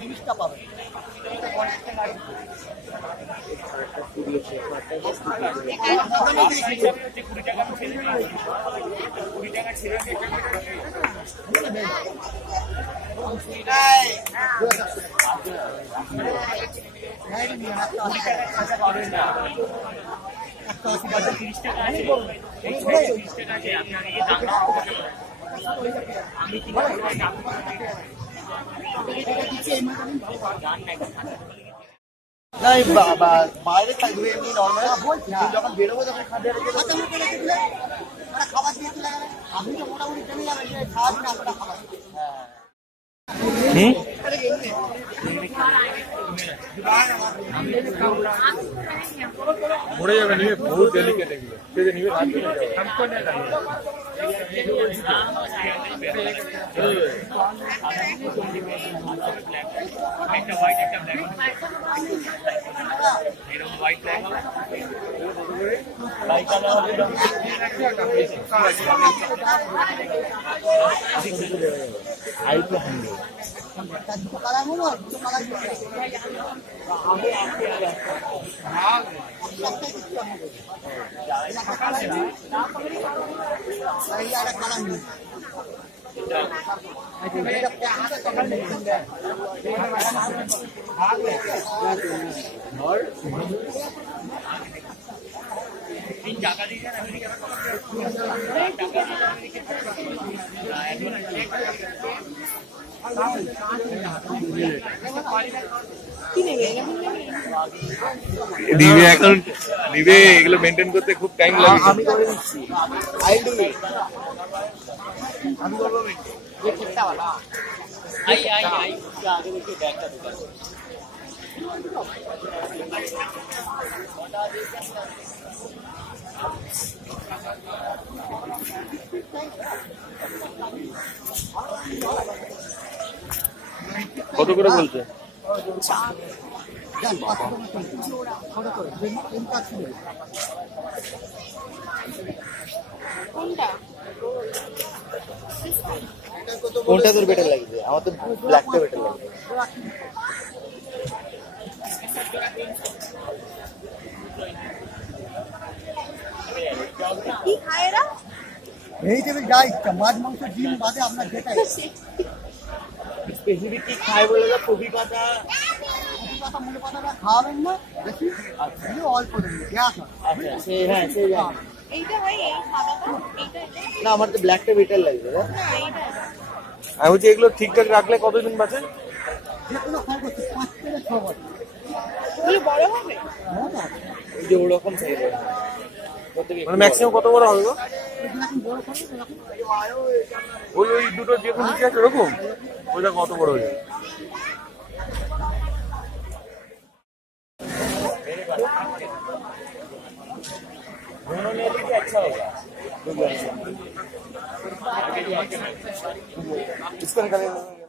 জিনিসটা পাবেন। বাইরে থাকবে এমনি নর্মাল, যখন বেরোবো তখন খাদ্য খাবার দিয়ে চলে গেলে আপনি তো মোটামুটি জেনে যাবেন যে খাওয়া দিন আপনারা খাবার। পড়ে যাবে নিবে, বহুত ডেলিকেট এগুলো, সেটা নিবে নিবে এখন নিবে, এগুলো মেনটেন করতে খুব টাইম লাগে। আমি করে দিচ্ছি, আই ডু ইট, আমি করবো ये कितना वाला आई आई आई इसके आगे देखिए बैग का दुकान কত করে বলছে? কোনটা তোর বেটার লাগছে? আমার তো ব্ল্যাকটা বেটার লাগছে। কি খায় এরা? ভেজিটেবল যা ইচ্ছা, মাছ মাংস ডিম বাদে আপনার যেটা স্পেসিফিক কি খায় বলে কপি পাতা, কপি পাতা মুলো পাতাটা খাওয়াবেন না বেশি, অল্প দেবেন গ্যাস হয়। আচ্ছা সেই, হ্যাঁ সেই জানি। এইটা হয় এই সাদাটা, এইটা না আমার তো ব্ল্যাকটা বেটার লাগছে। না এইটা আমি বলছি এগুলো ঠিকঠাক রাখলে কতদিন বাঁচে? যে কোনো খরচ 5 থেকে 6 বছর। এগুলো বড় হবে? এই যে ওরকম সাইজ মানে ম্যাক্সিমাম কত বড় হবে? বড় খরচ ওই ওই দুটো যে কোনো নিচে আছে ওরকম, ওইটা কত বড় হয়ে যাবে? अच्छा होगा इसको निकालेंगे।